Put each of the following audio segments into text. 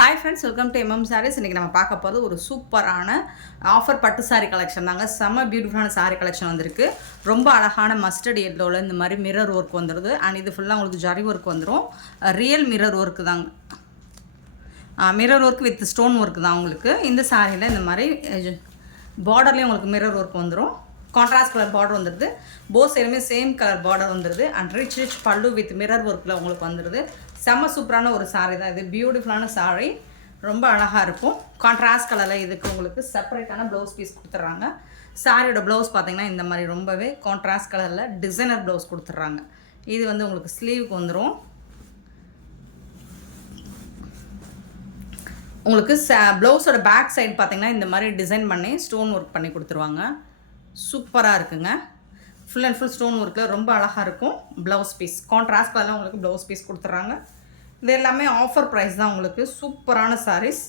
Hi friends, welcome to MM sarees. இன்றைக்கி நம்ம பார்க்க போகிறது ஒரு சூப்பரான ஆஃபர் பட்டு சாரீ கலெக்ஷன் தாங்க. செம்ம பியூட்டிஃபுல்லான சாரீ கலெக்ஷன் வந்திருக்கு. ரொம்ப அழகான மஸ்டர்ட் எல்லோவில் இந்த மாதிரி மிரர் ஒர்க் வந்துடுது. அண்ட் இது ஃபுல்லாக உங்களுக்கு ஜரி ஒர்க் வந்துடும். ரியல் மிரர் ஒர்க்கு தாங்க. Mirror work with stone work தான் உங்களுக்கு. இந்த சாரியில் இந்த மாதிரி பார்டர்லேயும் உங்களுக்கு மிரர் ஒர்க் வந்துடும். கான்ட்ராஸ்ட் கலர் பார்டர் வந்துடுது. போத் சைடுமே சேம் கலர் பார்டர் வந்துடுது. அண்ட் ரிச் பல்லு வித் மிரர் ஒர்க்கில் உங்களுக்கு வந்துடுது. செம்ம சூப்பரான ஒரு சாரீ தான் இது. பியூட்டிஃபுல்லான சாரீ, ரொம்ப அழகாக இருக்கும். கான்ட்ராஸ்ட் கலரில் இதுக்கு உங்களுக்கு செப்பரேட்டான ப்ளவுஸ் பீஸ் கொடுத்துட்றாங்க. சாரியோட ப்ளவுஸ் பார்த்திங்கன்னா இந்த மாதிரி ரொம்பவே கான்ட்ராஸ்ட் கலரில் டிசைனர் ப்ளவுஸ் கொடுத்துட்றாங்க. இது வந்து உங்களுக்கு ஸ்லீவுக்கு வந்துடும். உங்களுக்கு ப்ளவுஸோட பேக் சைடு பார்த்திங்கன்னா இந்த மாதிரி டிசைன் பண்ணி ஸ்டோன் ஒர்க் பண்ணி கொடுத்துருவாங்க. சூப்பராக இருக்குங்க. ஃபுல் அண்ட் ஃபுல் ஸ்டோன் ஒர்க்கில் ரொம்ப அழகாக இருக்கும். ப்ளவுஸ் பீஸ் கான்ட்ராஸ்ட் கலரில் உங்களுக்கு ப்ளவுஸ் பீஸ் கொடுத்துட்றாங்க. இது எல்லாமே ஆஃபர் ப்ரைஸ் தான் உங்களுக்கு. சூப்பரான சாரீஸ்.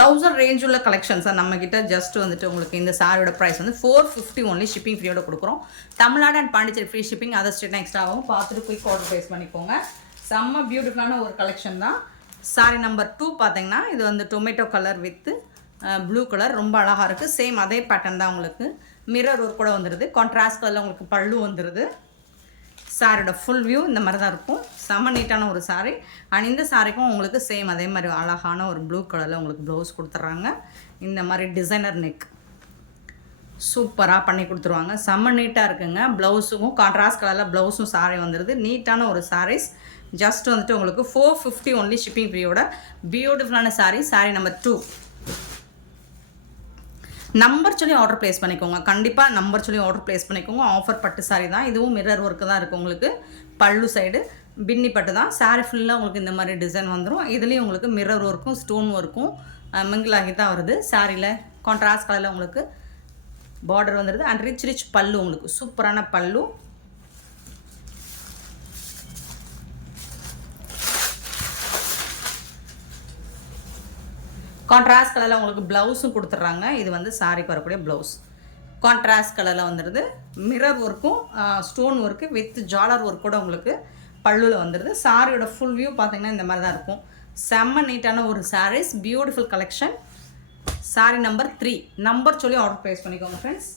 1000 ரேஞ்ச் உள்ள கலெக்ஷன்ஸாக நம்மக்கிட்ட ஜஸ்ட் வந்துட்டு உங்களுக்கு இந்த சாரியோட ப்ரைஸ் வந்து 450 ஒன்லி. ஷிப்பிங் ஃப்ரீயோட கொடுக்குறோம். Tamil Nadu and Pondicherry free shipping. Other ஸ்டேட்னா எக்ஸ்ட்ராவும். பார்த்துட்டு குயிக் ஆர்டர் ப்ளேஸ் பண்ணிக்கோங்க. செம்ம பியூட்டிஃபுல்லான ஒரு கலெக்ஷன் தான். சாரி நம்பர் 2 பார்த்தீங்கன்னா இது வந்து tomato colour with blue colour. ரொம்ப அழகாக இருக்குது. சேம் அதே பேட்டர்ன் தான் உங்களுக்கு. மிரர் ஒர்க் கூட வந்துடுது. கான்ட்ராஸ்ட் கலரில் உங்களுக்கு பல்லு வந்துடுது. சாரியோட ஃபுல் வியூ இந்த மாதிரி தான் இருக்கும். செம்ம நீட்டான ஒரு சாரீ. அண்ட் இந்த சாரிக்கும் உங்களுக்கு சேம் அதே மாதிரி அழகான ஒரு ப்ளூ கலரில் உங்களுக்கு ப்ளவுஸ் கொடுத்துட்றாங்க. இந்த மாதிரி டிசைனர் நெக் சூப்பராக பண்ணி கொடுத்துருவாங்க. செம்ம நீட்டாக இருக்குங்க. ப்ளவுஸுக்கும் கான்ட்ராஸ்ட் கலரில் ப்ளவுஸும் சாரீ வந்துடுது. நீட்டான ஒரு சாரீஸ். ஜஸ்ட் வந்துட்டு உங்களுக்கு 450 ஒன்லி ஷிப்பிங் ஃப்ரீயோட பியூட்டிஃபுல்லான சாரீ. சாரீ நம்பர் 2. நம்பர் சொல்லி ஆர்டர் ப்ளேஸ் பண்ணிக்கோங்க. கண்டிப்பாக நம்பர் சொல்லி ஆர்டர் ப்ளேஸ் பண்ணிக்கோங்க. ஆஃபர் பட்டு சாரீ தான். இதுவும் மிரர் ஒர்க்கு தான் இருக்குது உங்களுக்கு. பல்லு சைடு பின்னி பட்டு தான். சாரீ ஃபுல்லாக உங்களுக்கு இந்த மாதிரி டிசைன் வந்துடும். இதுலேயும் உங்களுக்கு மிரர் ஒர்க்கும் ஸ்டோன் ஒர்க்கும் மிங்கிள் ஆகி தான் வருது. சாரியில் கான்ட்ராஸ்ட் கலரில் உங்களுக்கு பார்டர் வந்துடுது. அண்ட் ரிச் பல்லு உங்களுக்கு. சூப்பரான பல்லு. கான்ட்ராஸ்ட் கலரில் உங்களுக்கு ப்ளவுஸும் கொடுத்துட்றாங்க. இது வந்து சாரிக்கு வரக்கூடிய ப்ளவுஸ். கான்ட்ராஸ்ட் கலரில் வந்துடுது. மிரர் ஒர்க்கும் ஸ்டோன் ஒர்க்கு வித் ஜாலர் ஒர்க் கூட உங்களுக்கு பல்லுவில் வந்துடுது. சாரியோட ஃபுல் வியூ பார்த்திங்கன்னா இந்த மாதிரி தான் இருக்கும். செம்ம நீட்டான ஒரு sarees. Beautiful collection. Sari number 3. நம்பர் சொல்லி ஆர்டர் ப்ளேஸ் பண்ணிக்கோங்க ஃப்ரெண்ட்ஸ்.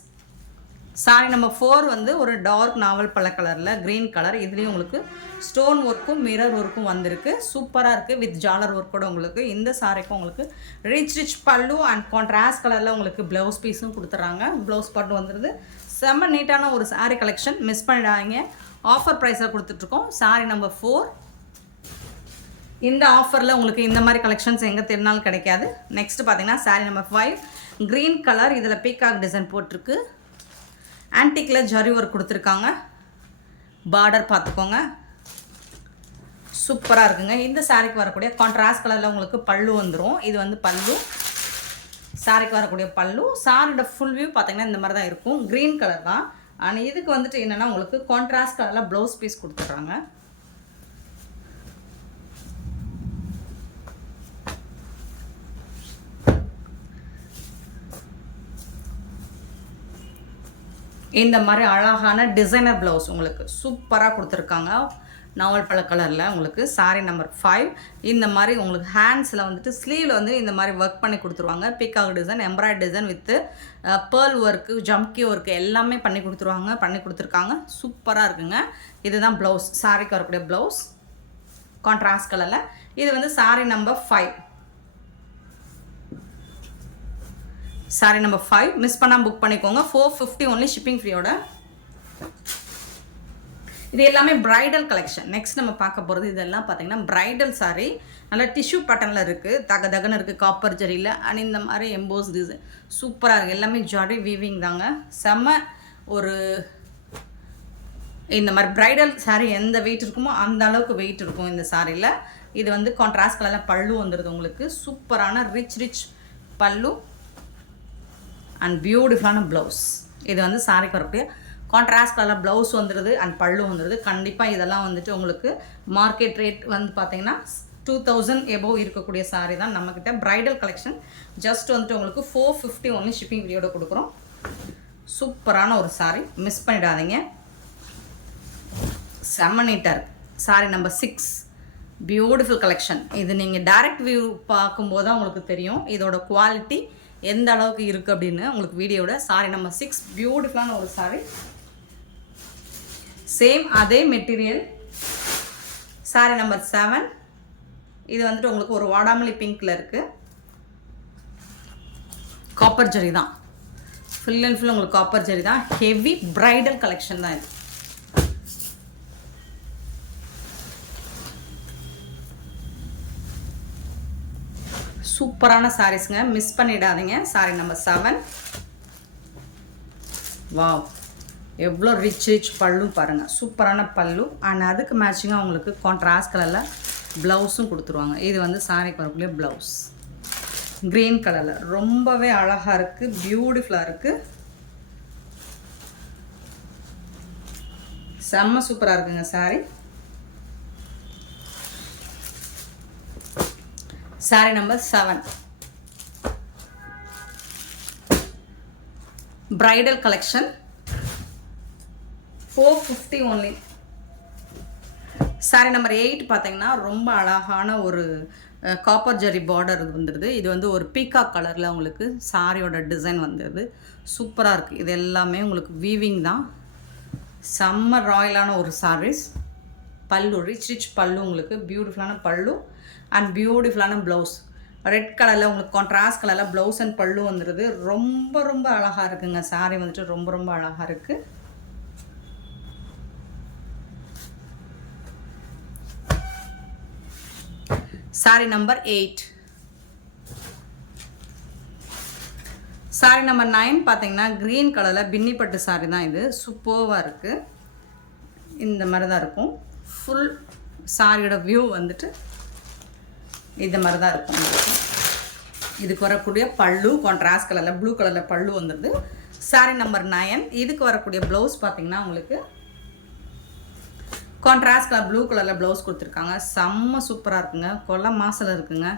சாரி நம்பர் 4 வந்து ஒரு டார்க் நாவல் பழ கலரில் க்ரீன் கலர். இதுலேயும் உங்களுக்கு ஸ்டோன் ஒர்க்கும் மிரர் ஒர்க்கும் வந்திருக்கு. சூப்பராக இருக்குது. வித் ஜாலர் ஒர்க் கூட உங்களுக்கு. இந்த சாரிக்கும் உங்களுக்கு ரிச் பல்லு அண்ட் கான்ட்ராஸ்ட் கலரில் உங்களுக்கு ப்ளவுஸ் பீஸும் கொடுத்துட்றாங்க. ப்ளவுஸ் பட்டு வந்துடுது. செம்ம நீட்டான ஒரு சாரீ கலெக்ஷன். மிஸ் பண்ணிடாதீங்க. ஆஃபர் ப்ரைஸில் கொடுத்துட்ருக்கோம். Sorry number 4. இந்த ஆஃபரில் உங்களுக்கு இந்த மாதிரி கலெக்ஷன்ஸ் எங்கே தெரினாலும் கிடைக்காது. நெக்ஸ்ட்டு பார்த்தீங்கன்னா சாரி நம்பர் 5. Green colour. இதில் பீகாக் டிசைன் போட்டிருக்கு. ஆன்டிக்கில் ஜரி ஒர்க் கொடுத்துருக்காங்க. பார்டர் பார்த்துக்கோங்க. சூப்பராக இருக்குங்க. இந்த சாரிக்கு வரக்கூடிய கான்ட்ராஸ்ட் கலரில் உங்களுக்கு பல்லு வந்துடும். இது வந்து பல்லு. சாரிக்கு வரக்கூடிய பல்லு. சாரியோட ஃபுல் வியூ பார்த்திங்கன்னா இந்த மாதிரி தான் இருக்கும். க்ரீன் கலர் தான். ஆனால் இதுக்கு வந்துட்டு என்னென்னா உங்களுக்கு கான்ட்ராஸ்ட் கலரில் ப்ளவுஸ் பீஸ் கொடுத்துட்றாங்க. இந்த மாதிரி அழகான டிசைனர் ப்ளவுஸ் உங்களுக்கு சூப்பராக கொடுத்துருக்காங்க. நாவல் பழ கலரில் உங்களுக்கு. Sorry number 5. இந்த மாதிரி உங்களுக்கு ஹேண்ட்ஸில் வந்துட்டு ஸ்லீவில் வந்து இந்த மாதிரி ஒர்க் பண்ணி கொடுத்துருவாங்க. Peacock design, embroidery design with pearl work, jamki work எல்லாமே பண்ணி கொடுத்துருக்காங்க. சூப்பராக இருக்குங்க. இதுதான் ப்ளவுஸ். சாரிக்கு வரக்கூடிய ப்ளவுஸ் கான்ட்ராஸ்ட் கலரில். இது வந்து sorry number 5. Sorry number 5 miss பண்ணாமல் புக் பண்ணிக்கோங்க. 450 ஒன்லி ஷிப்பிங் ஃப்ரீயோட. இது எல்லாமே பிரைடல் கலெக்ஷன். நெக்ஸ்ட் நம்ம பார்க்க போகிறது இதெல்லாம் பார்த்தீங்கன்னா பிரைடல் சாரீ. நல்லா டிஷ்யூ பேட்டர்னில் இருக்குது. தகன்னு இருக்குது. காப்பர் ஜரியில் அண்ட் இந்த மாதிரி எம்போஸ் டிசைன் சூப்பராக இருக்குது. எல்லாமே ஜரி வீவிங் தாங்க. செம்ம ஒரு இந்த மாதிரி பிரைடல் சாரீ எந்த வெயிட் இருக்குமோ அந்த அளவுக்கு வெயிட் இருக்கும் இந்த சாரியில். இது வந்து கான்ட்ராஸ்ட் கலரில் பல்லு வந்துடுது உங்களுக்கு. சூப்பரான ரிச் பல்லு அண்ட் பியூட்டிஃபுல்லான ப்ளவுஸ். இது வந்து சாரிக்கு வரக்கூடிய கான்ட்ராஸ்ட் கலர் ப்ளவுஸ் வந்துடுது அண்ட் பல்லு வந்துடுது. கண்டிப்பாக இதெல்லாம் வந்துட்டு உங்களுக்கு மார்க்கெட் ரேட் வந்து பார்த்திங்கன்னா 2000 எபோவ் இருக்கக்கூடிய சாரீ தான் நம்மக்கிட்ட. Bridal collection. ஜஸ்ட் வந்துட்டு உங்களுக்கு 450 ஒன்லி ஷிப்பிங் ஃப்ரீயோட கொடுக்குறோம். சூப்பரான ஒரு சாரீ. மிஸ் பண்ணிடாதீங்க. செம்ம நீட்டாக இருக்குது. சாரீ நம்பர் 6. Beautiful collection. இது நீங்கள் டைரக்ட் வியூ பார்க்கும்போது தான் உங்களுக்கு தெரியும் இதோட குவாலிட்டி எந்த அளவுக்கு இருக்குது அப்படின்னு. உங்களுக்கு வீடியோட சாரி நம்பர் 6 பியூட்டிஃபுல்லான ஒரு சாரி. சேம் அதே மெட்டீரியல். சாரி நம்பர் 7 இது வந்துட்டு உங்களுக்கு ஒரு வாடாமல்லி பிங்க்கில் இருக்குது. காப்பர் ஜரி தான், ஃபுல் அண்ட் ஃபுல் உங்களுக்கு காப்பர் ஜரி தான். ஹெவி பிரைடல் கலெக்ஷன் தான் இது. சூப்பரான சாரீஸுங்க, மிஸ் பண்ணிடாதீங்க. Sorry number 7. வாவ், எவ்வளோ ரிச் பல்லு பாருங்கள், சூப்பரான பல்லு. அண்ட் அதுக்கு மேட்சிங்காக உங்களுக்கு கான்ட்ராஸ்ட் கலரில் ப்ளவுஸும் கொடுத்துருவாங்க. இது வந்து சாரிக்கு வரக்கூடிய ப்ளவுஸ் க்ரீன் கலரில் ரொம்பவே அழகாக இருக்குது, பியூட்டிஃபுல்லாக இருக்குது, செம்ம சூப்பராக இருக்குங்க sorry. Sorry number 7 bridal collection 450 only. Sorry number 8 பார்த்தீங்கன்னா ரொம்ப அழகான ஒரு காப்பர் ஜரி பார்டர் வந்துடுது. இது வந்து ஒரு பீகாக் கலரில் உங்களுக்கு சாரியோட டிசைன் வந்துடுது, சூப்பராக இருக்குது. இது எல்லாமே உங்களுக்கு வீவிங் தான், செம்ம ராயலான ஒரு சாரீஸ். பல்லு ரிச் பல்லு, உங்களுக்கு பியூட்டிஃபுல்லான பல்லு அண்ட் பியூட்டிஃபுல்லான ப்ளவுஸ். ரெட் கலரில் உங்களுக்கு கான்ட்ராஸ்ட் கலரில் ப்ளவுஸ் அண்ட் பல்லு வந்துடுது. ரொம்ப ரொம்ப அழகாக இருக்குங்க சாரீ வந்துட்டு, ரொம்ப ரொம்ப அழகாக இருக்குது. Sorry number 8. சாரி நம்பர் 9 பார்த்தீங்கன்னா க்ரீன் கலரில் பின்னிப்பட்டு சாரி தான். இது சூப்பராக இருக்குது, இந்த மாதிரி தான் இருக்கும். ஃபுல் சாரியோட வியூ வந்துட்டு இந்த மாதிரி தான் இருக்கும். இதுக்கு வரக்கூடிய பல்லு கான்ட்ராஸ்ட் கலரில் ப்ளூ கலரில் பல்லு வந்துடுது. Sorry number 9. இதுக்கு வரக்கூடிய ப்ளவுஸ் பார்த்தீங்கன்னா உங்களுக்கு கான்ட்ராஸ்ட் கலர் ப்ளூ கலரில் ப்ளவுஸ் கொடுத்துருக்காங்க, செம்ம சூப்பராக இருக்குங்க, கொல்ல மாசில் இருக்குங்க.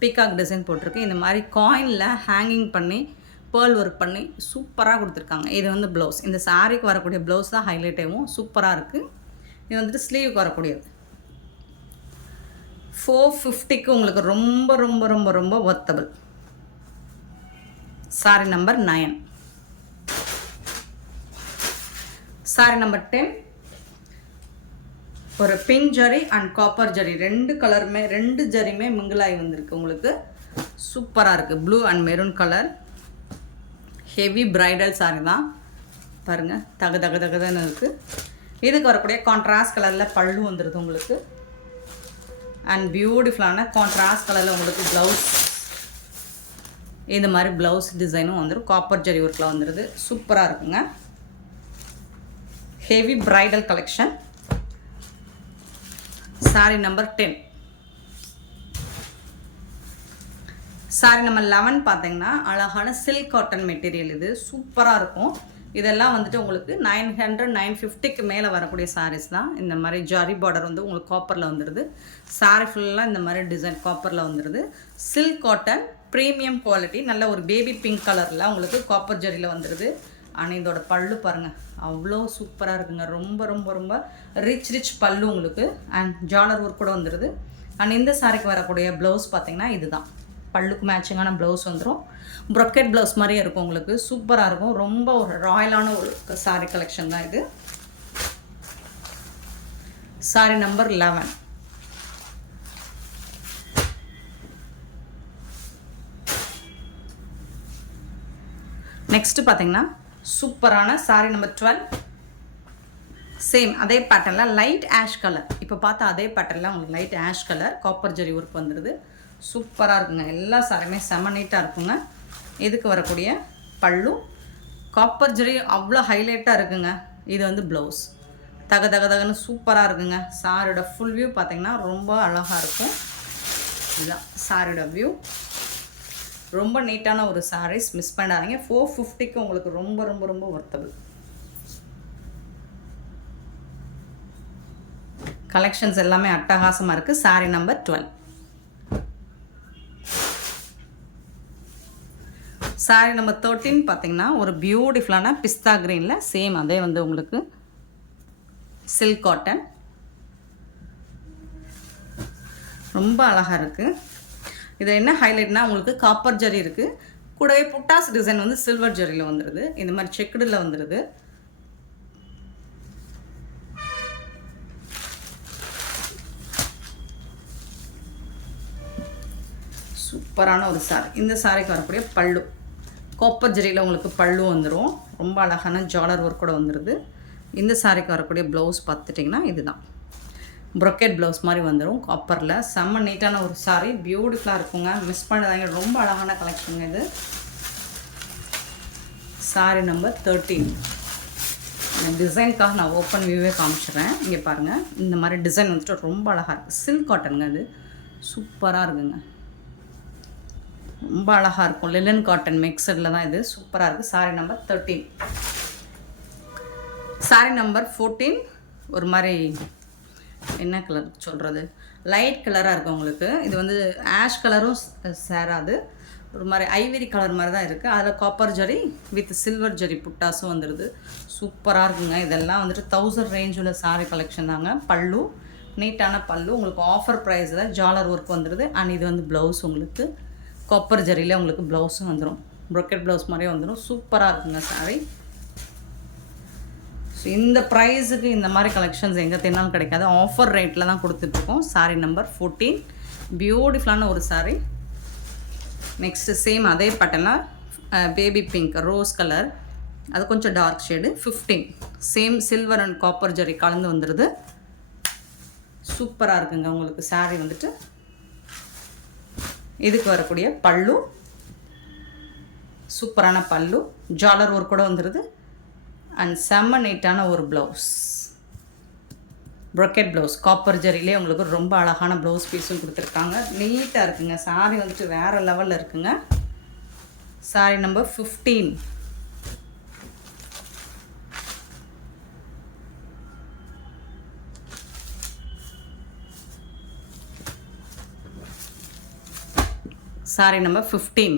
பீகாக் டிசைன் போட்டிருக்கு, இந்த மாதிரி காயினில் ஹேங்கிங் பண்ணி பேர்ல் ஒர்க் பண்ணி சூப்பராக கொடுத்துருக்காங்க. இது வந்து ப்ளவுஸ், இந்த சாரிக்கு வரக்கூடிய ப்ளவுஸ் தான் ஹைலைட் ஆகும், சூப்பராக இருக்குது. இது வந்துட்டு ஸ்லீவுக்கு வரக்கூடியது. 450க்கு உங்களுக்கு ரொம்ப ரொம்ப ரொம்ப ரொம்ப worthable. Sari number 9. Sari number 10 ஒரு pink zari and copper zari ரெண்டு ஜரியுமே மிங்கிளாகி வந்திருக்கு உங்களுக்கு, சூப்பராக இருக்குது. Blue and maroon colour, heavy bridal sari தான் பாருங்கள், தகதகன்னு இருக்குது. இதுக்கு வரக்கூடிய கான்ட்ராஸ்ட் கலரில் பல்லு வந்துடுது உங்களுக்கு அண்ட் பியூட்டிஃபுல்லான கான்ட்ராஸ்ட் கலரில் உங்களுக்கு ப்ளவுஸ். இந்த மாதிரி ப்ளவுஸ் டிசைனும் வந்துடும், காப்பர் ஜரி ஒர்க்கில் வந்துடுது, சூப்பராக இருக்குங்க. Heavy bridal collection. Sari number 10. Sorry number 11 பார்த்தீங்கன்னா அழகான சில்க் காட்டன் மெட்டீரியல். இது சூப்பராக இருக்கும். இதெல்லாம் வந்துட்டு உங்களுக்கு 900 950க்கு மேலே வரக்கூடிய சாரீஸ் தான். இந்த மாதிரி ஜரி பார்டர் வந்து உங்களுக்கு காப்பரில் வந்துடுது. சாரி ஃபுல்லாக இந்த மாதிரி டிசைன் காப்பரில் வந்துடுது. சில்க் காட்டன் ப்ரீமியம் குவாலிட்டி, நல்ல ஒரு பேபி பிங்க் கலரில் உங்களுக்கு காப்பர் ஜரியில் வந்துடுது. ஆனால் இதோட பல்லு பாருங்கள், அவ்வளோ சூப்பராக இருக்குங்க, ரொம்ப ரொம்ப ரொம்ப ரிச் பல்லு உங்களுக்கு அண்ட் ஜாலர் ஒர்க் கூட வந்துடுது. அண்ட் இந்த சாரிக்கு வரக்கூடிய ப்ளவுஸ் பார்த்திங்கன்னா இதுதான், பல்லுக்கு மேட்சிங்கான ப்ளவுஸ் வந்துடும். ப்ரொக்கெட் ப்ளவுஸ் மாதிரியே இருக்கும் உங்களுக்கு, சூப்பராக இருக்கும். ரொம்ப ஒரு ராயலான ஒரு சாரி கலெக்ஷன் தான் இது. Sorry number 11. நெக்ஸ்ட்டு பார்த்தீங்கன்னா சூப்பரான சாரி நம்பர் 12. சேம் அதே பேட்டர்னில் லைட் ஆஷ் கலர், இப்போ பார்த்தா அதே பேட்டர்னில் உங்களுக்கு light ash colour copper zari work வந்துடுது, சூப்பராக இருக்குங்க. எல்லா சாரியுமே செம்ம நீட்டாக இருக்குங்க. இதுக்கு வரக்கூடிய பல்லு காப்பர் ஜரி அவ்வளோ ஹைலைட்டாக இருக்குங்க. இது வந்து ப்ளவுஸ் தகன்னு சூப்பராக இருக்குங்க. சாரியோட ஃபுல் வியூ பார்த்திங்கன்னா ரொம்ப அழகாக இருக்கும். இதுதான் சாரியோட வியூ, ரொம்ப நீட்டான ஒரு சாரீஸ், மிஸ் பண்ணாதீங்க. 450க்கு உங்களுக்கு ரொம்ப ரொம்ப ரொம்ப ஒர்த்தபிள். கலெக்ஷன்ஸ் எல்லாமே அட்டகாசமாக இருக்குது. Sorry number 12. சாரி நம்பர் 13 பார்த்தீங்கன்னா ஒரு பியூட்டிஃபுல்லான பிஸ்தா க்ரீனில் சேம் அதே வந்து உங்களுக்கு சில்க் காட்டன் ரொம்ப அழகாக இருக்குது. இதில் என்ன ஹைலைட்னா உங்களுக்கு காப்பர் ஜரி இருக்குது, கூடவே புட்டாஸ் டிசைன் வந்து சில்வர் ஜரியில் வந்துடுது. இந்த மாதிரி செக்குடில் வந்துடுது. சூப்பரான ஒரு சாரி. இந்த சாரிக்கு வரக்கூடிய பல்லு காப்பர் ஜரியில் உங்களுக்கு பல்லு வந்துடும். ரொம்ப அழகான ஜாலர் ஒர்க் கூட வந்துடுது. இந்த சாரிக்கு வரக்கூடிய ப்ளவுஸ் பார்த்துட்டிங்கன்னா இதுதான் ப்ரொக்கெட் ப்ளவுஸ் மாதிரி வந்துடும் காப்பரில். செம்ம நீட்டான ஒரு சாரி, பியூட்டிஃபுல்லாக இருக்குங்க. மிஸ் பண்ணதாங்க, ரொம்ப அழகான கலெக்ஷனுங்க இது. Sorry number 13. டிசைனுக்காக நான் ஓப்பன் வியூவே காமிச்சிடுறேன். இங்கே பாருங்கள், இந்த மாதிரி டிசைன் வந்துட்டு ரொம்ப அழகாக இருக்குது. சில்க் காட்டனுங்க, அது சூப்பராக இருக்குங்க. ரொம்ப அழகாக இருக்கும். லிலன் காட்டன் மிக்சரில் தான் இது. சூப்பராக இருக்குது. Sorry number 13. சாரி நம்பர் 14 ஒரு மாதிரி என்ன கலர் சொல்கிறது, லைட் கலராக இருக்கும் உங்களுக்கு. இது வந்து ஆஷ் கலரும் சேராது, ஒரு மாதிரி ஐவரி கலர் மாதிரி தான் இருக்குது. அதில் copper zari with silver zari புட்டாஸும் வந்துடுது. சூப்பராக இருக்குங்க. இதெல்லாம் வந்துட்டு 1000 ரேஞ்ச் உள்ள சாரி கலெக்ஷன் தாங்க. பல்லு நீட்டான பல்லு உங்களுக்கு ஆஃபர் ப்ரைஸில் ஜாலர் ஒர்க் வந்துடுது. அண்ட் இது வந்து ப்ளவுஸ் உங்களுக்கு காப்பர் ஜரியில் உங்களுக்கு ப்ளவுஸும் வந்துடும். ப்ரொக்கெட் ப்ளவுஸ் மாதிரியே வந்துடும். சூப்பராக இருக்குங்க சாரி. ஸோ இந்த ப்ரைஸுக்கு இந்த மாதிரி கலெக்ஷன்ஸ் எங்கே தேனாலும் கிடைக்காது. ஆஃபர் ரேட்டில் தான் கொடுத்துட்ருக்கோம். சாரி நம்பர் 14 பியூட்டிஃபுல்லான ஒரு சாரி. நெக்ஸ்ட்டு சேம் அதே பேட்டர்னில் பேபி பிங்க் ரோஸ் கலர், அது கொஞ்சம் dark shade. 15 same silver and copper zari கலந்து வந்துடுது. சூப்பராக இருக்குங்க உங்களுக்கு சாரி வந்துட்டு. இதுக்கு வரக்கூடிய பல்லு சூப்பரான பல்லு, ஜாலர் ஒர்க் கூட வந்துடுது. அண்ட் செம்ம நீட்டான ஒரு ப்ளவுஸ், ப்ரொக்கெட் ப்ளவுஸ் காப்பர் ஜரிலே உங்களுக்கு ரொம்ப அழகான ப்ளவுஸ் பீஸும் கொடுத்துருக்காங்க. நீட்டாக இருக்குங்க சாரி வந்துட்டு, வேறு லெவலில் இருக்குங்க. Sari number 15. Sorry number 15.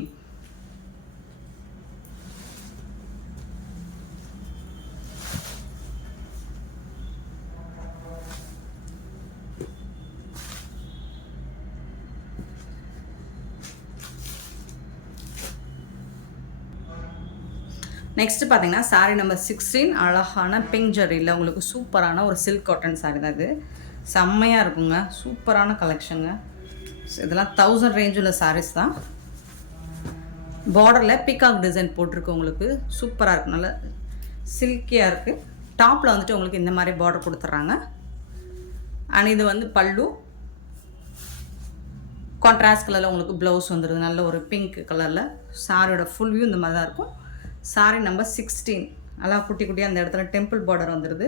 Next பார்த்தீங்கன்னா சாரி நம்பர் 16 அழகான பிங்க் ஜரியில் உங்களுக்கு சூப்பரான ஒரு சில்க் காட்டன் சாரி தான் இது. செம்மையாக இருக்குங்க. சூப்பரான கலெக்ஷனுங்க. இதெல்லாம் 1000 ரேஞ்ச் உள்ள சாரீஸ் தான். பார்டரில் பீகாக் டிசைன் போட்டிருக்கு உங்களுக்கு. சூப்பராக இருக்குது, நல்லா சில்கியாக இருக்குது. டாப்பில் வந்துட்டு உங்களுக்கு இந்த மாதிரி பார்டர் கொடுத்துட்றாங்க. அண்ட் இது வந்து பல்லு கான்ட்ராஸ்ட் கலரில் உங்களுக்கு ப்ளவுஸ் வந்துடுது. நல்ல ஒரு பிங்க் கலரில். சாரியோட ஃபுல் வியூ இந்த மாதிரி தான் இருக்கும். சாரி நம்பர் 16 நல்லா குட்டி குட்டியாக அந்த இடத்துல டெம்பிள் பார்டர் வந்துடுது.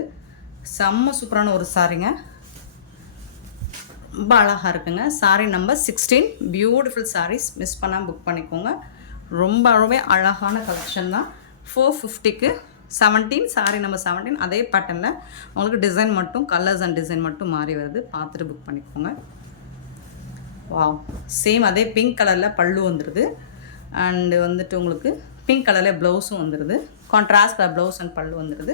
செம்ம சூப்பரான ஒரு சாரிங்க, ரொம்ப அழகாக இருக்குங்க. Sari number 16 beautiful sarees, miss பண்ணாமல் புக் பண்ணிக்கோங்க. ரொம்பவே அழகான கலெக்ஷன் தான். 450க்கு 17 சாரி நம்பர் 17 அதே பேட்டர்னில் உங்களுக்கு டிசைன் மட்டும் கலர்ஸ் அண்ட் டிசைன் மட்டும் மாறி வருது. பார்த்துட்டு புக் பண்ணிக்கோங்க. வாவ், சேம் அதே பிங்க் கலரில் பல்லு வந்துடுது. அண்டு வந்துட்டு உங்களுக்கு பிங்க் கலரில் ப்ளவுஸும் வந்துடுது. கான்ட்ராஸ்ட் கலர் ப்ளவுஸ் அண்ட் பல்லு வந்துடுது.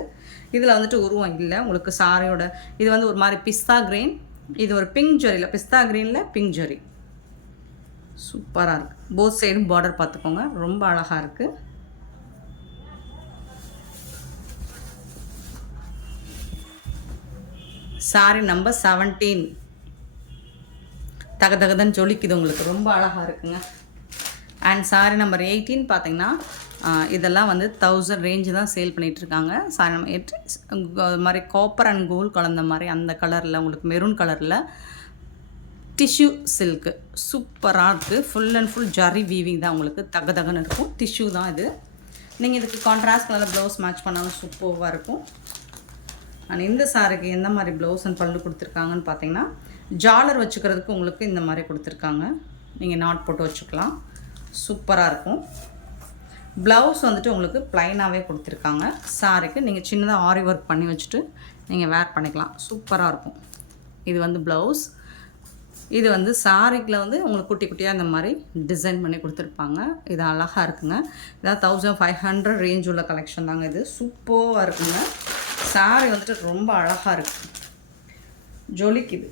இதில் வந்துட்டு உருவம் இல்லை உங்களுக்கு சாரியோட. இது வந்து ஒரு மாதிரி பிஸ்தா கிரீன், இது ஒரு பிங்க் ஜரியில் பிஸ்தா க்ரீனில் பிங்க் ஜரி. சூப்பராக இருக்குது. போத் சைடும் பார்டர் பார்த்துக்கோங்க, ரொம்ப அழகாக இருக்குது. சாரி நம்பர் 17 தகதகதன்னு ஜொலிக்குது உங்களுக்கு, ரொம்ப அழகாக இருக்குங்க. அண்ட் சாரி நம்பர் 18 பார்த்தீங்கன்னா இதெல்லாம் வந்து 1000 ரேஞ்சு தான் சேல் பண்ணிகிட்ருக்காங்க. சாரி நம்பர் 8 அது மாதிரி காப்பர் அண்ட் கோல்டு கலந்த மாதிரி அந்த கலரில் உங்களுக்கு மெரூன் கலரில் டிஷ்யூ சில்க்கு சூப்பராக இருக்குது. Full and full zari weaving தான் உங்களுக்கு, தகதகன்னு இருக்கும். டிஷ்யூ தான் இது. நீங்கள் இதுக்கு கான்ட்ராஸ்ட் கலரில் ப்ளவுஸ் மேட்ச் பண்ணாலும் சூப்பராக இருக்கும். அண்ட் இந்த சாரிக்கு எந்த மாதிரி ப்ளவுஸ் அண்ட் பல்லு கொடுத்துருக்காங்கன்னு பார்த்தீங்கன்னா ஜாலர் வச்சுக்கிறதுக்கு உங்களுக்கு இந்த மாதிரி கொடுத்துருக்காங்க. நீங்கள் நாட் போட்டு வச்சுக்கலாம். சூப்பராக இருக்கும். ப்ளவுஸ் வந்துட்டு உங்களுக்கு ப்ளைனாகவே கொடுத்துருக்காங்க. சாரிக்கு நீங்கள் சின்னதாக ஆரி ஒர்க் பண்ணி வச்சுட்டு நீங்கள் வேர் பண்ணிக்கலாம். சூப்பராக இருக்கும். இது வந்து ப்ளவுஸ். இது வந்து சாரிக்கில் வந்து உங்களுக்கு குட்டி குட்டியாக இந்த மாதிரி டிசைன் பண்ணி கொடுத்துருப்பாங்க. இது அழகாக இருக்குங்க. இதாவது 1500 ரேஞ்ச் உள்ள கலெக்ஷன் தாங்க இது. சூப்பராக இருக்குங்க. சாரி வந்துட்டு ரொம்ப அழகாக இருக்குது, ஜொலிக்குது.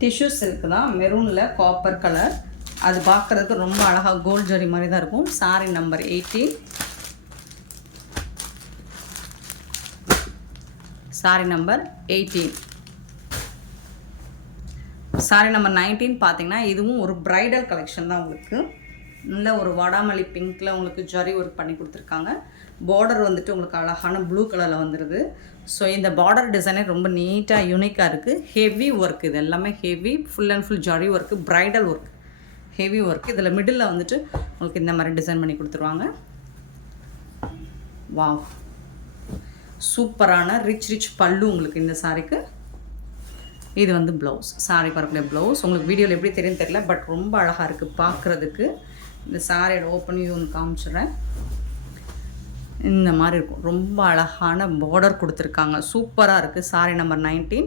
டிஷ்யூ சில்க் தான், மெரூனில் காப்பர் கலர். அது பார்க்குறதுக்கு ரொம்ப அழகாக கோல்ட் ஜரி மாதிரி தான் இருக்கும். Sorry number 18. Sorry number 18. Sorry number 19 பார்த்தீங்கன்னா இதுவும் ஒரு ப்ரைடல் கலெக்ஷன் தான். உங்களுக்கு நல்ல ஒரு வாடாமல்லி பிங்க்கில் உங்களுக்கு ஜரி ஒர்க் பண்ணி கொடுத்துருக்காங்க. பார்டர் வந்துட்டு உங்களுக்கு அழகான ப்ளூ கலரில் வந்துடுது. ஸோ இந்த பார்டர் டிசைனே ரொம்ப நீட்டாக யூனிக்காக இருக்குது. ஹெவி ஒர்க், இது எல்லாமே heavy, full and full zari work, bridal work, heavy work. இதில் மிடில் வந்துட்டு உங்களுக்கு இந்த மாதிரி டிசைன் பண்ணி கொடுத்துருவாங்க. வாவ், சூப்பரான ரிச் பல்லு உங்களுக்கு இந்த சாரிக்கு. இது வந்து ப்ளவுஸ், சாரி பரப்பில் ப்ளவுஸ். உங்களுக்கு வீடியோவில் எப்படி தெரியும் தெரியல, பட் ரொம்ப அழகாக இருக்குது பார்க்குறதுக்கு. இந்த சாரியோட ஓப்பன் வியூ ஒன்று காமிச்சிடுறேன். இந்த மாதிரி இருக்கும், ரொம்ப அழகான பார்டர் கொடுத்துருக்காங்க, சூப்பராக இருக்குது. Sorry number 19.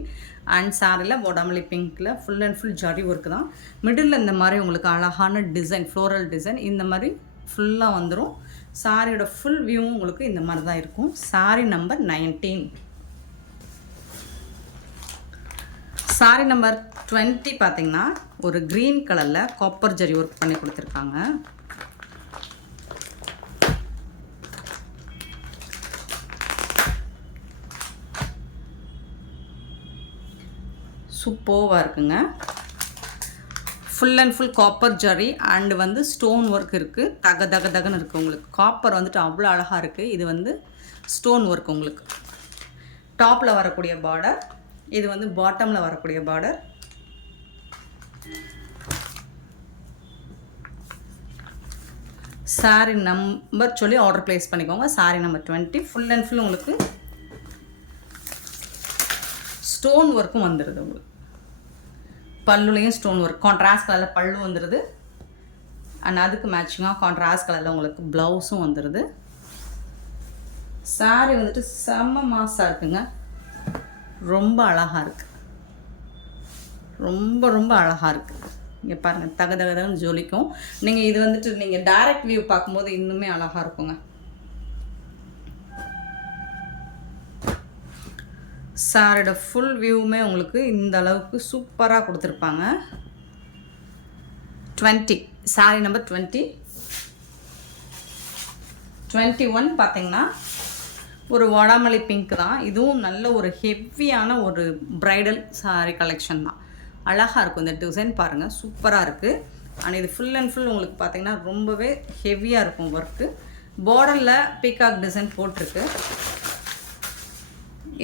அண்ட் சாரியில் வாடாமல்லி பிங்க்கில் full and full zari work தான். மிடில் இந்த மாதிரி உங்களுக்கு அழகான டிசைன், ஃப்ளோரல் டிசைன் இந்த மாதிரி ஃபுல்லாக வந்துடும். சாரியோட ஃபுல் வியூவும் உங்களுக்கு இந்த மாதிரி தான் இருக்கும். Sorry number 19. சாரி நம்பர் 20 பார்த்தீங்கன்னா ஒரு க்ரீன் கலரில் காப்பர் ஜரி ஒர்க் பண்ணி கொடுத்துருக்காங்க. சூப்பராக இருக்குங்க. Full and full copper zari and வந்து ஸ்டோன் ஒர்க் இருக்குது. தகன்னு இருக்குது உங்களுக்கு. காப்பர் வந்துட்டு அவ்வளோ அழகாக இருக்குது. இது வந்து ஸ்டோன் ஒர்க் உங்களுக்கு. டாப்பில் வரக்கூடிய பார்டர், இது வந்து பாட்டமில் வரக்கூடிய பார்டர். சாரி நம்பர் சொல்லி ஆர்டர் ப்ளேஸ் பண்ணிக்கோங்க. Sorry number 20. Full and full உங்களுக்கு ஸ்டோன் ஒர்க்கும் வந்துடுது. உங்களுக்கு பல்லுலேயும் ஸ்டோன் ஒர்க், கான்ட்ராஸ்ட் கலரில் பல்லு வந்துடுது. அண்ட் அதுக்கு மேட்சிங்காக கான்ட்ராஸ்ட் கலரில் உங்களுக்கு ப்ளவுஸும் வந்துடுது. சாரி வந்துட்டு செம்ம மாசாக இருக்குங்க. ரொம்ப அழகாக இருக்குது, ரொம்ப அழகாக இருக்குது. இங்கே பாருங்கள், தகன்னு ஜொலிக்கும். நீங்கள் இது வந்துட்டு நீங்கள் டைரக்ட் வியூ பார்க்கும்போது இன்னுமே அழகாக இருக்குங்க. சாரியோட ஃபுல் வியூவுமே உங்களுக்கு இந்த அளவுக்கு சூப்பராக கொடுத்துருப்பாங்க. 20, சாரி நம்பர் 20. 21 பார்த்தீங்கன்னா ஒரு வாடாமல்லி பிங்க் தான். இதுவும் நல்ல ஒரு ஹெவியான ஒரு ப்ரைடல் சாரி கலெக்ஷன் தான். அழகாக இருக்கும். இந்த டிசைன் பாருங்கள், சூப்பராக இருக்குது. அண்ட் இது ஃபுல் அண்ட் ஃபுல் உங்களுக்கு பார்த்தீங்கன்னா ரொம்பவே ஹெவியாக இருக்கும் ஒர்க்கு. பார்டரில் பீகாக் டிசைன் போட்டிருக்கு.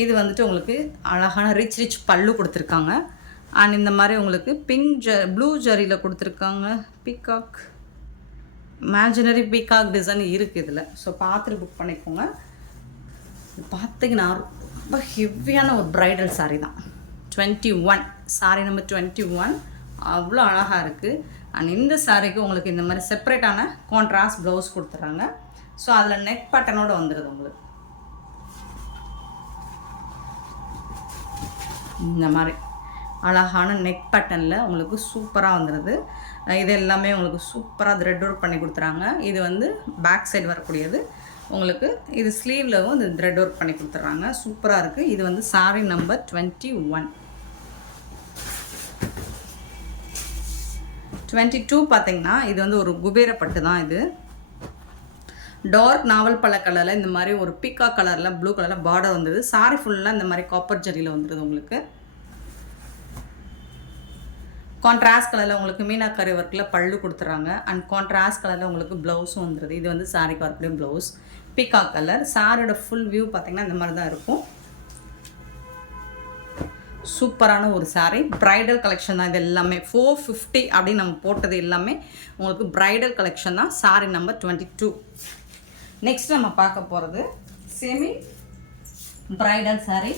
இது வந்துட்டு உங்களுக்கு அழகான ரிச் பல்லு கொடுத்துருக்காங்க. அண்ட் இந்த மாதிரி உங்களுக்கு பிங்க் ப்ளூ ஜரியில் கொடுத்துருக்காங்க. பீகாக், இமேஜினரி பீகாக் டிசைன் இருக்குது இதில். ஸோ பார்த்துட்டு புக் பண்ணிக்கோங்க. பார்த்தீங்கன்னா ரொம்ப ஹெவியான ஒரு ப்ரைடல் சாரீ தான். 21, சாரி நம்பர் 21 அவ்வளோ அழகாக இருக்குது. அண்ட் இந்த சாரீக்கு உங்களுக்கு இந்த மாதிரி செப்பரேட்டான கான்ட்ராஸ்ட் ப்ளவுஸ் கொடுத்துட்றாங்க. ஸோ அதில் நெக் பட்டனோடு வந்துடுது உங்களுக்கு. இந்த மாதிரி அழகான நெக் பட்டனில் உங்களுக்கு சூப்பராக வந்துடுது. இது எல்லாமே உங்களுக்கு சூப்பராக த்ரெட் ஒர்க் பண்ணி கொடுத்துறாங்க. இது வந்து பேக் சைடு வரக்கூடியது உங்களுக்கு. இது ஸ்லீவ்லவும் இந்த த்ரெட் ஒர்க் பண்ணி கொடுத்துட்றாங்க. சூப்பராக இருக்குது. இது வந்து சாரி நம்பர் 21. 22 பார்த்தீங்கன்னா இது வந்து ஒரு குபேரப்பட்டு தான். இது டார்க் நாவல் பழ கலரில் இந்த மாதிரி ஒரு பீக்கா கலரில் ப்ளூ கலரில் பார்டர் வந்துடுது. சாரி ஃபுல்லாக இந்த மாதிரி காப்பர் ஜரியில் வந்துடுது உங்களுக்கு. கான்ட்ராஸ்ட் கலரில் உங்களுக்கு மீனாக்கரி ஒர்க்கில் பல்லு கொடுத்துட்றாங்க. அண்ட் கான்ட்ராஸ்ட் கலரில் உங்களுக்கு ப்ளவுஸும் வந்துடுது. இது வந்து சாரிக்கு வரக்கூடிய ப்ளவுஸ், பீக்கா கலர். சாரியோட ஃபுல் வியூ பார்த்திங்கன்னா இந்த மாதிரி தான் இருக்கும். சூப்பரான ஒரு சாரீ, ப்ரைடல் கலெக்ஷன் தான். இது எல்லாமே 450 அப்படின்னு நம்ம போட்டது எல்லாமே உங்களுக்கு ப்ரைடல் கலெக்ஷன் தான். Sorry number 22. நெக்ஸ்ட் நம்ம பார்க்க போகிறது செமி ப்ரைடல் சாரீ.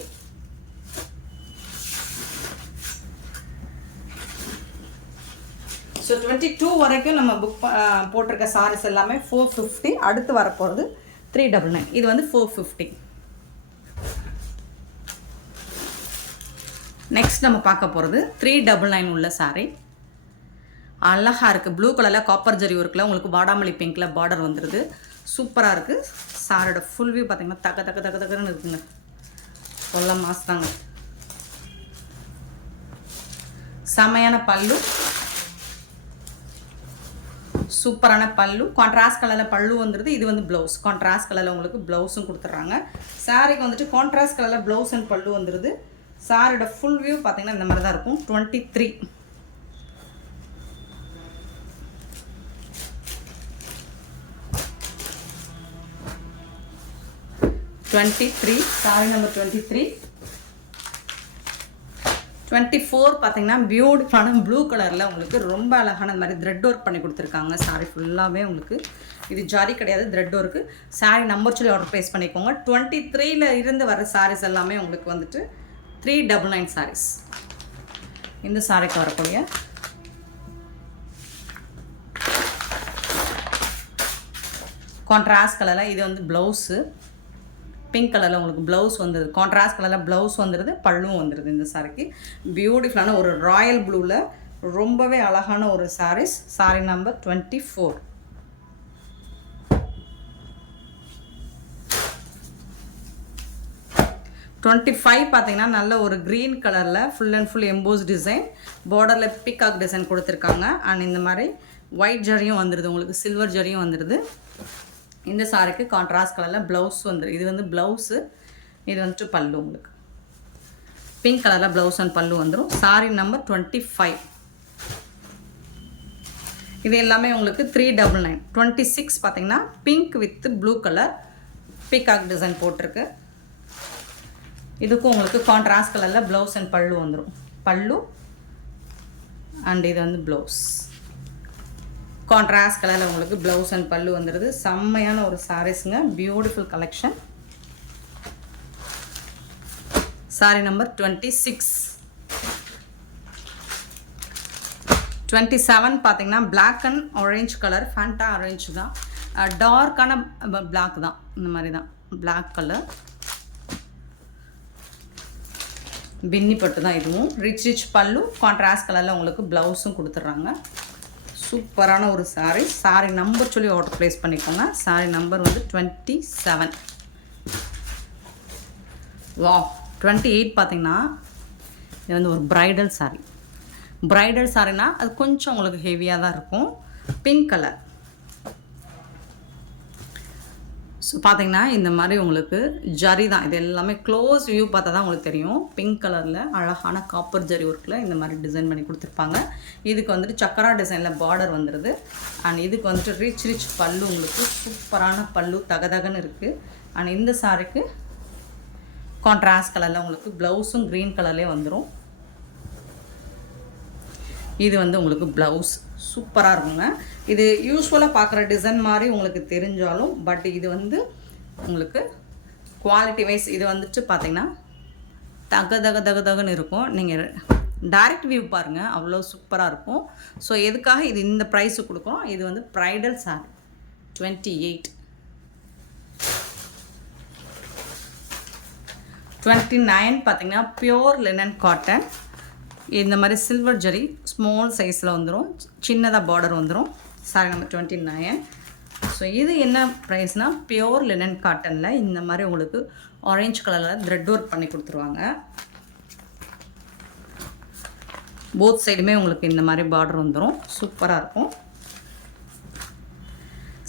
ஸோ 22 வரைக்கும் நம்ம புக் போட்டிருக்க சாரீஸ் எல்லாமே 450. அடுத்து வரப்போகிறது 399. இது வந்து 450. நெக்ஸ்ட் நம்ம பார்க்க போகிறது 399 உள்ள சாரீ. அழகாக இருக்குது. ப்ளூ கலரில் காப்பர் ஜரி ஒர்க்கில் உங்களுக்கு வாடாமல்லி பிங்க்கில் பார்டர் வந்துடுது. சூப்பராக இருக்குது. சாரியோட ஃபுல் வியூ பார்த்திங்கன்னா தகன்னு இருக்குங்க. சொல்ல மாஸ்தாங்க. செமையான பல்லு, சூப்பரான பல்லு. கான்ட்ராஸ்ட் கலரில் பல்லு வந்துடுது. இது வந்து ப்ளவுஸ். கான்ட்ராஸ்ட் கலரில் உங்களுக்கு ப்ளவுஸும் கொடுத்துட்றாங்க. சாரிக்கு வந்துட்டு கான்ட்ராஸ்ட் கலரில் ப்ளவுஸ் அண்ட் பல்லு வந்துடுது. சாரியோட ஃபுல் வியூ பார்த்தீங்கன்னா இந்த மாதிரி தான் இருக்கும். 23 சாரி நம்பர் 23. 24 பார்த்தீங்கன்னா பியூட்டிஃபுல்லான ப்ளூ கலரில் உங்களுக்கு ரொம்ப அழகான மாதிரி த்ரெட் ஒர்க் பண்ணி கொடுத்துருக்காங்க. சாரி ஃபுல்லாகவே உங்களுக்கு இது ஜாரி கிடையாது, த்ரெட் ஒர்க்கு. சாரி நம்பர் சொல்லி ஆர்டர் ப்ளேஸ் பண்ணிக்கோங்க. 23ல் இருந்து வர சாரீஸ் எல்லாமே உங்களுக்கு வந்துட்டு 399 சாரீஸ். இந்த சாரிக்கு வரக்கூடிய கான்ட்ராஸ்ட் கலரில் இது வந்து ப்ளவுஸு. பிங்க் கலரில் உங்களுக்கு ப்ளவுஸ் வந்துடுது. கான்ட்ராஸ்ட் கலரில் ப்ளவுஸ் வந்துடுது, பல்லும் வந்துடுது. இந்த சாரிக்கு பியூட்டிஃபுல்லான ஒரு ராயல் ப்ளூவில் ரொம்பவே அழகான ஒரு சாரீஸ். Sorry number 24. 25 பார்த்தீங்கன்னா நல்ல ஒரு க்ரீன் கலரில் full and full EMBOSS design, பார்டரில் பிகாக் டிசைன் கொடுத்துருக்காங்க. அண்ட் இந்த மாதிரி ஒயிட் ஜரியும் வந்துடுது, உங்களுக்கு சில்வர் ஜரியும் வந்துடுது. இந்த சாரிக்கு கான்ட்ராஸ்ட் கலரில் ப்ளவுஸ் வந்துடும். இது வந்து ப்ளவுஸு, இது வந்துட்டு பல்லு. உங்களுக்கு பிங்க் கலரில் ப்ளவுஸ் அண்ட் பல்லு வந்துடும். Sorry number 25. இது எல்லாமே உங்களுக்கு 399. 26 பார்த்தீங்கன்னா pink with blue colour peacock design போட்டிருக்கு. இதுக்கும் உங்களுக்கு கான்ட்ராஸ்ட் கலரில் ப்ளவுஸ் அண்ட் பல்லு வந்துடும். பல்லு அண்ட் இது வந்து ப்ளவுஸ். கான்ட்ராஸ்ட் கலரில் உங்களுக்கு ப்ளவுஸ் அண்ட் பல்லு வந்துடுது. செம்மையான ஒரு சாரீஸுங்க, பியூட்டிஃபுல் கலெக்ஷன். சாரி நம்பர் 26. 27 பார்த்தீங்கன்னா black and orange colour, Fanta orange தான், டார்க்கான பிளாக் தான். இந்த மாதிரி தான் பிளாக் கலர், பின்னி பட்டு தான் இதுவும். ரிச் பல்லு, கான்ட்ராஸ்ட் கலரில் உங்களுக்கு ப்ளவுஸும் கொடுத்துட்றாங்க. சூப்பரான ஒரு சாரீ. சாரீ நம்பர் சொல்லி ஆர்டர் ப்ளேஸ் பண்ணிக்கோங்க. சாரீ நம்பர் வந்து 27. வா 28 பார்த்தீங்கன்னா இது வந்து ஒரு ப்ரைடல் சாரீ. ப்ரைடல் சாரீனா அது கொஞ்சம் உங்களுக்கு ஹெவியாக தான் இருக்கும். Pink colour. ஸோ பார்த்தீங்கன்னா இந்த மாதிரி உங்களுக்கு ஜரி தான். இது எல்லாமே க்ளோஸ் வியூ பார்த்தா தான் உங்களுக்கு தெரியும். பிங்க் கலரில் அழகான காப்பர் ஜரி ஒர்க்கில் இந்த மாதிரி டிசைன் பண்ணி கொடுத்துருப்பாங்க. இதுக்கு வந்துட்டு சக்கரா டிசைனில் பார்டர் வந்துடுது. அண்ட் இதுக்கு வந்துட்டு ரிச் பல்லு, உங்களுக்கு சூப்பரான பல்லு, தகதகன்னு இருக்குது. அண்ட் இந்த சாரிக்கு கான்ட்ராஸ்ட் கலரில் உங்களுக்கு ப்ளவுஸும் க்ரீன் கலர்லேயே வந்துடும். இது வந்து உங்களுக்கு ப்ளவுஸ் சூப்பராக இருக்குங்க. இது யூஸ்வலாக பார்க்குற டிசைன் மாதிரி உங்களுக்கு தெரிஞ்சாலும், பட் இது வந்து உங்களுக்கு குவாலிட்டி வைஸ் இது வந்துட்டு பார்த்திங்கன்னா தகன்னு இருக்கும். நீங்கள் டைரக்ட் வியூ பாருங்கள், அவ்வளோ சூப்பராக இருக்கும். ஸோ எதுக்காக இது இந்த ப்ரைஸு கொடுக்குறோம்? இது வந்து ப்ரைடல் சாரி 28. 29 பார்த்திங்கன்னா பியோர் லினன் காட்டன். இந்த மாதிரி சில்வர் ஜரி ஸ்மால் சைஸில் வந்துடும், சின்னதாக பார்டர் வந்துடும். Sorry number 29. ஸோ இது என்ன ப்ரைஸ்னால் பியோர் லினன் காட்டனில் இந்த மாதிரி உங்களுக்கு ஆரஞ்சு கலரில் த்ரெட் ஒர்க் பண்ணி கொடுத்துருவாங்க. போத் சைடுமே உங்களுக்கு இந்த மாதிரி பார்டர் வந்துடும். சூப்பராக இருக்கும்.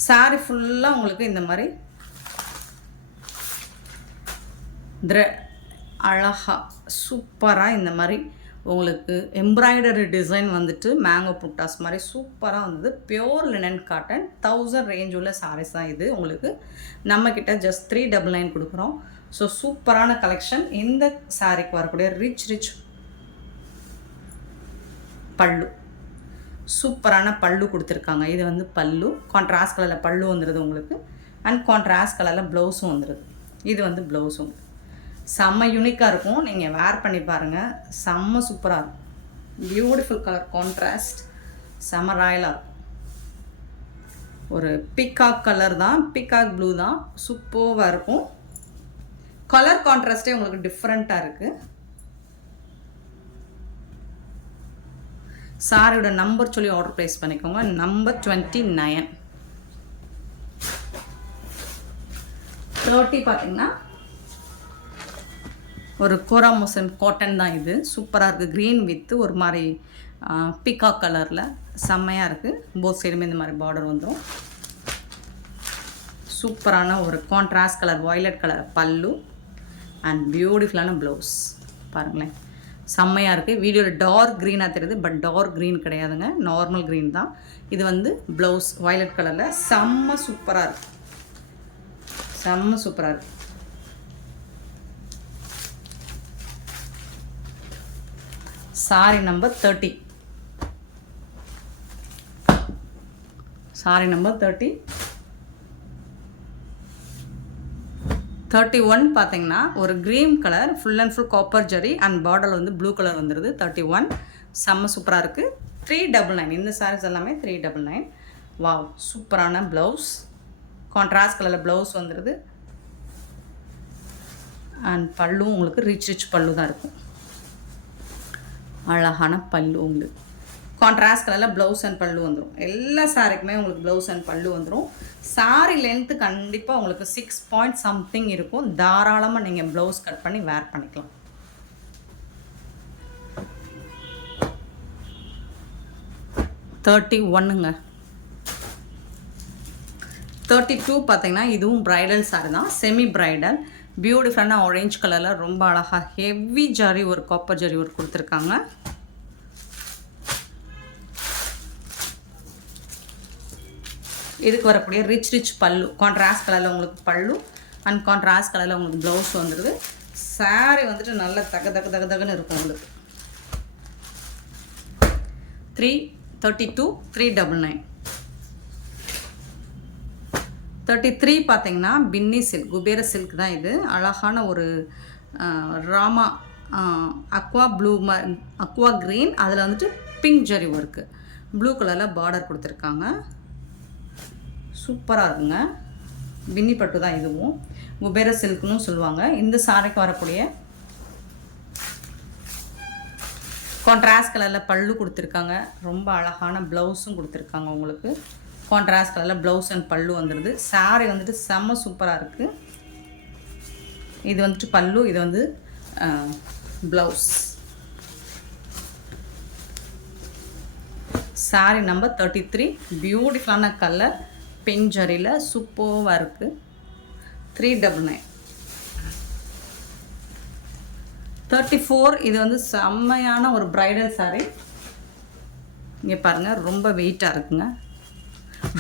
சாரி ஃபுல்லாக உங்களுக்கு இந்த மாதிரி அழகாக சூப்பராக இந்த மாதிரி உங்களுக்கு எம்ப்ராய்டரி டிசைன் வந்துட்டு மேங்கோ புட்டாஸ் மாதிரி சூப்பராக வந்தது. பியோர் லினன் காட்டன் 1000 ரேஞ்ச் உள்ள சாரீஸ் தான் இது. உங்களுக்கு நம்மக்கிட்ட ஜஸ்ட் 399 கொடுக்குறோம். ஸோ சூப்பரான கலெக்ஷன். இந்த சாரீக்கு வரக்கூடிய ரிச் பல்லு, சூப்பரான பல்லு கொடுத்துருக்காங்க. இது வந்து பல்லு, கான்ட்ராஸ்ட் கலரில் பல்லு வந்துடுது உங்களுக்கு. அண்ட் கான்ட்ராஸ்ட் கலரில் ப்ளவுஸும் வந்துடுது. இது வந்து ப்ளவுஸும் செம்ம யூனிக்காக இருக்கும். நீங்கள் வேர் பண்ணி பாருங்கள், செம்ம சூப்பராக இருக்கும். பியூட்டிஃபுல் கலர் கான்ட்ராஸ்ட், செம்ம ராயலாக இருக்கும். ஒரு பிகாக் கலர் தான், பிகாக் ப்ளூ தான், சூப்பராக இருக்கும். கலர் கான்ட்ராஸ்டே உங்களுக்கு டிஃப்ரெண்ட்டாக இருக்குது. சாரியோட நம்பர் சொல்லி ஆர்டர் ப்ளேஸ் பண்ணிக்கோங்க. நம்பர் 29. 30 பார்த்தீங்கன்னா ஒரு கோராமோசன் காட்டன் தான் இது. சூப்பராக இருக்குது. க்ரீன் வித்து ஒரு மாதிரி பீகாக் கலரில் செம்மையாக இருக்குது. போத் சைடுமே இந்த மாதிரி பார்டர் வந்துடும். சூப்பரான ஒரு கான்ட்ராஸ்ட் கலர் வயலட் கலர் பல்லு அண்ட் பியூட்டிஃபுல்லான ப்ளவுஸ். பாருங்களேன், செம்மையாக இருக்குது. வீடியோவில் டார்க் க்ரீனாக தெரியுது, பட் டார்க் க்ரீன் கிடையாதுங்க, நார்மல் க்ரீன் தான். இது வந்து ப்ளவுஸ் வயலட் கலரில் செம்ம சூப்பராக இருக்குது. செம்ம சூப்பராக இருக்குது. Sorry number 30. Sorry number 30. 31 பார்த்தீங்கன்னா ஒரு green colour full and full copper zari and border வந்து ப்ளூ கலர் வந்துடுது. 31 செம்ம சூப்பராக இருக்குது. 399. இந்த சாரீஸ் எல்லாமே 399. வாவ், சூப்பரான ப்ளவுஸ். கான்ட்ராஸ்ட் கலரில் ப்ளவுஸ் வந்துடுது. அண்ட் பல்லும் உங்களுக்கு ரிச் பல்லு தான் இருக்கும். அழகான பல்லு உங்களுக்கு கான்ட்ராஸ்ட் கலரில் ப்ளவுஸ் அண்ட் பல்லு வந்துடும். எல்லா சாரிக்குமே உங்களுக்கு ப்ளவுஸ் அண்ட் பல்லு வந்துடும். சாரி லென்த்து கண்டிப்பாக உங்களுக்கு 6 பாயிண்ட் சம்திங் இருக்கும். தாராளமாக நீங்கள் ப்ளவுஸ் கட் பண்ணி வேர் பண்ணிக்கலாம். $31ங்க. 32 பார்த்தீங்கன்னா இதுவும் ப்ரைடல் சாரி தான், செமி ப்ரைடல். பியூட்டிஃபுல்லான ஆரஞ்ச் கலரில் ரொம்ப அழகாக ஹெவி ஜரி ஒரு காப்பர் ஜரி ஒரு கொடுத்துருக்காங்க. இதுக்கு வரக்கூடிய ரிச் பல்லு, கான்ட்ராஸ்ட் கலரில் உங்களுக்கு பல்லு அண்ட் கான்ட்ராஸ்ட் கலரில் உங்களுக்கு ப்ளவுஸ் வந்துடுது. சாரி வந்துட்டு நல்லா தகன்னு இருக்கும் உங்களுக்கு. 332, 399. 33 பார்த்தீங்கன்னா பின்னி சில்க், குபேர சில்க் தான் இது. அழகான ஒரு Rama Aqua blue Aqua green, அதில் வந்துட்டு பிங்க் ஜரி ஒர்க்கு, ப்ளூ கலரில் பார்டர் கொடுத்துருக்காங்க. சூப்பராக இருக்குங்க. பின்னி பட்டு தான் இதுவும், குபேர சில்க்னு சொல்லுவாங்க. இந்த சாரிக்கு வரக்கூடிய கான்ட்ராஸ்ட் கலரில் பல்லு கொடுத்துருக்காங்க. ரொம்ப அழகான ப்ளவுஸும் கொடுத்துருக்காங்க உங்களுக்கு. கான்ட்ராஸ்ட் கலரில் ப்ளவுஸ் அண்ட் பல்லு வந்துடுது. சாரி வந்துட்டு செம்ம சூப்பராக இருக்குது. இது வந்துட்டு பல்லு, இது வந்து ப்ளவுஸ். Sorry number 33. பியூட்டிஃபுல்லான கலர் பிங்க் ஜரியில் சூப்பராக இருக்குது. 399. 34. இது வந்து செம்மையான ஒரு ப்ரைடல் சாரி. இங்கே பாருங்கள், ரொம்ப வெயிட்டாக இருக்குங்க.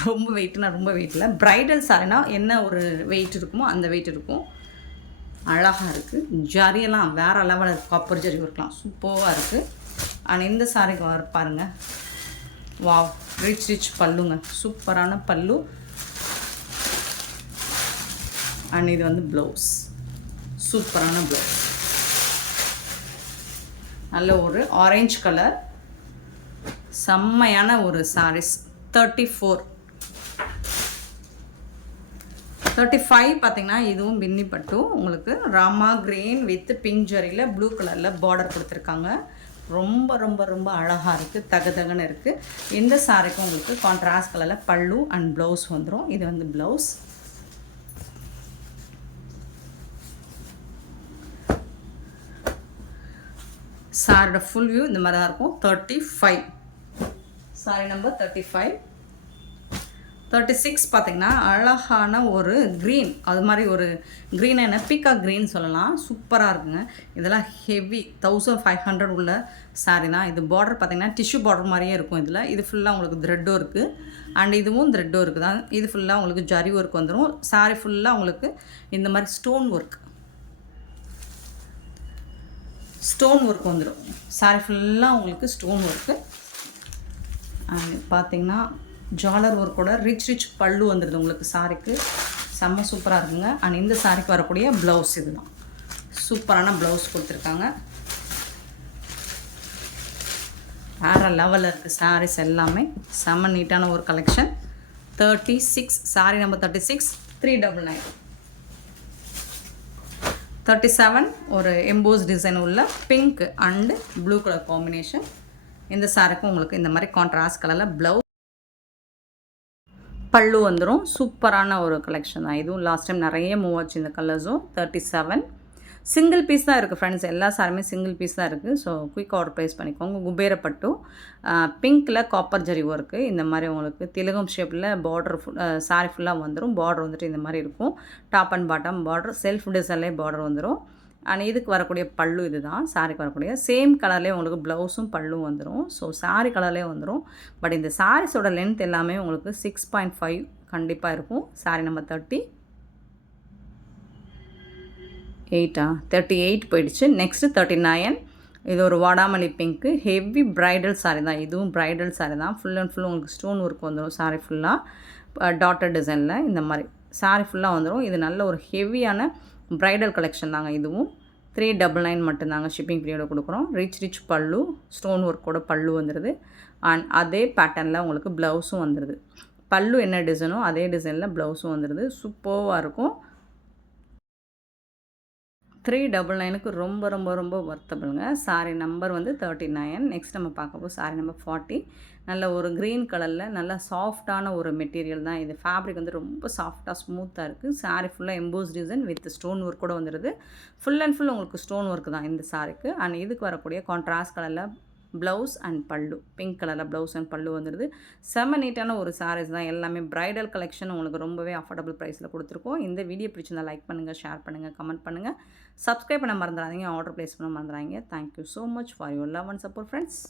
ரொம்ப வெயிட்னா ரொம்ப வெயிட்டில். ப்ரைடல் சாரினா என்ன ஒரு வெயிட் இருக்குமோ அந்த வெயிட் இருக்கும். அழகாக இருக்குது. ஜரியெல்லாம் வேறு லெவலில் காப்பர் ஜரி இருக்கலாம், சூப்பராக இருக்குது. அண்ட் இந்த சாரிக்கு பாருங்கள், வாவ், ரிச் பல்லுங்க, சூப்பரான பல்லு. அண்ட் இது வந்து ப்ளவுஸ், சூப்பரான ப்ளவுஸ். நல்ல ஒரு ஆரஞ்சு கலர், செம்மையான ஒரு சாரீஸ். 34. 35 பார்த்தீங்கன்னா இதுவும் பின்னி பட்டு உங்களுக்கு ராமா க்ரீன் வித் பிங்க் ஜரியில் ப்ளூ கலரில் பார்டர் கொடுத்துருக்காங்க. ரொம்ப ரொம்ப ரொம்ப அழகாக இருக்குது, தகன்னு இருக்குது. இந்த சாரிக்கும் உங்களுக்கு கான்ட்ராஸ்ட் கலரில் பல்லு அண்ட் ப்ளவுஸ் வந்துடும். இது வந்து ப்ளவுஸ். சாரியோட ஃபுல் வியூ இந்த மாதிரி தான் இருக்கும். 35. Sorry number 35. 36 பார்த்தீங்கன்னா அழகான ஒரு க்ரீன், அது மாதிரி ஒரு க்ரீன் என்ன பீகாக் க்ரீன் சொல்லலாம். சூப்பராக இருக்குங்க. இதெல்லாம் ஹெவி 1500 உள்ள சாரி தான். இது பார்டர் பார்த்தீங்கன்னா டிஷ்யூ பார்டர் மாதிரியே இருக்கும். இது ஃபுல்லாக உங்களுக்கு த்ரெட்டும் இருக்குது அண்ட் இதுவும் த்ரெட்டும் இருக்குது தான். இது ஃபுல்லாக உங்களுக்கு ஜரி ஒர்க் வந்துடும். சாரி ஃபுல்லாக உங்களுக்கு இந்த மாதிரி ஸ்டோன் ஒர்க் வந்துடும். சாரி ஃபுல்லாக உங்களுக்கு ஸ்டோன் ஒர்க்கு. அண்ட் பார்த்தீங்கன்னா ஜாலர் ஒர்க்கோட ரிச் பல்லு வந்துடுது உங்களுக்கு. சாரிக்கு செம்ம சூப்பராக இருக்குங்க. அண்ட் இந்த சாரிக்கு வரக்கூடிய ப்ளவுஸ் இது தான். சூப்பரான ப்ளவுஸ் கொடுத்துருக்காங்க. வேறு லெவலில் இருக்குது சாரீஸ் எல்லாமே. செம்ம நீட்டான ஒரு கலெக்ஷன். 36. Sorry number 36. 399. 37. ஒரு எம்போஸ் டிசைன் உள்ள pink and blue colour combination. இந்த சாரிக்கும் உங்களுக்கு இந்த மாதிரி கான்ட்ராஸ்ட் கலரில் ப்ளவுஸ் பல்லு வந்துடும். சூப்பரான ஒரு கலெக்ஷன் தான் இதுவும். லாஸ்ட் டைம் நிறைய மூவ் ஆச்சு இந்த கலர்ஸும். 37. சிங்கிள் பீஸ் தான் இருக்குது ஃப்ரெண்ட்ஸ், எல்லா சாரியுமே சிங்கிள் பீஸ் தான் இருக்குது. ஸோ குயிக் ஆர்டர் ப்ளேஸ் பண்ணிக்கோங்க. குபேரப்பட்டு பிங்க்கில் காப்பர் ஜரி ஒர்க்கு இந்த மாதிரி உங்களுக்கு திலகம் ஷேப்பில் பார்டர் சாரி ஃபுல்லாக வந்துடும். பார்டர் வந்துட்டு இந்த மாதிரி இருக்கும். Top and bottom border self டிசைன்லேயே பார்டர் வந்துடும். அண்ட் இதுக்கு வரக்கூடிய பல்லு இது தான் சாரிக்கு வரக்கூடிய சேம் கலர்லேயே உங்களுக்கு ப்ளவுஸும் பல்லும் வந்துடும். ஸோ சாரி கலர்லேயே வந்துடும். பட் இந்த சாரீஸோட லென்த் எல்லாமே உங்களுக்கு 6.5 கண்டிப்பாக இருக்கும். சாரி நம்பர் 38 போயிடுச்சு. நெக்ஸ்ட்டு 39. இது ஒரு வாடாமல்லி பிங்க்கு ஹெவி ப்ரைடல் சாரி தான். இதுவும் ப்ரைடல் சாரி தான். ஃபுல் அண்ட் ஃபுல் உங்களுக்கு ஸ்டோன் ஒர்க் வந்துடும். சாரி ஃபுல்லாக டாட்டர் டிசைனில் இந்த மாதிரி சாரி ஃபுல்லாக வந்துடும். இது நல்ல ஒரு ஹெவியான ப்ரைடல் கலெக்ஷன் தாங்க. இதுவும் 399 மட்டும்தாங்க ஷிப்பிங் பீரியடை கொடுக்குறோம். ரிச் பல்லு ஸ்டோன் ஒர்க்கோட பல்லு வந்துடுது. அண்ட் அதே பேட்டர்னில் உங்களுக்கு ப்ளவுஸும் வந்துடுது. பல்லு என்ன டிசைனோ அதே டிசைனில் ப்ளவுஸும் வந்துடுது. சூப்பராக இருக்கும். 399க்கு ரொம்ப ரொம்ப ரொம்ப ஒர்த்தபிளுங்க. சாரி நம்பர் வந்து 39. நெக்ஸ்ட் நம்ம பார்க்க போகிறோம் சாரி நம்பர் 40. நல்ல ஒரு க்ரீன் கலரில் நல்ல சாஃப்டான ஒரு மெட்டீரியல் தான் இது. ஃபேப்ரிக் வந்து ரொம்ப சாஃப்டாக ஸ்மூத்தாக இருக்குது. சாரி ஃபுல்லாக EMBOSS design with stone work கூட வந்துடுது. ஃபுல் அண்ட் ஃபுல் உங்களுக்கு ஸ்டோன் ஒர்க் தான் இந்த சாரிக்கு. அண்ட் இதுக்கு வரக்கூடிய கான்ட்ராஸ்ட் கலரில் ப்ளவுஸ் அண்ட் பல்லு பிங்க் கலரில் ப்ளவுஸ் அண்ட் பல்லு வந்துடுது. செம்ம நீட்டான ஒரு சாரீஸ் தான். எல்லாமே ப்ரைடல் கலெக்ஷன் உங்களுக்கு ரொம்பவே அஃபோர்டபுள் ப்ரைஸில் கொடுத்துருக்கோம். இந்த வீடியோ பிடிச்சிருந்தா லைக் பண்ணுங்கள், ஷேர் பண்ணுங்கள், கமெண்ட் பண்ணுங்கள், சப்ஸ்கிரைப் பண்ண மறந்துடாதீங்க, ஆர்டர் ப்ளேஸ் பண்ண மறந்துடாதீங்க. Thank you so much for your love and support friends.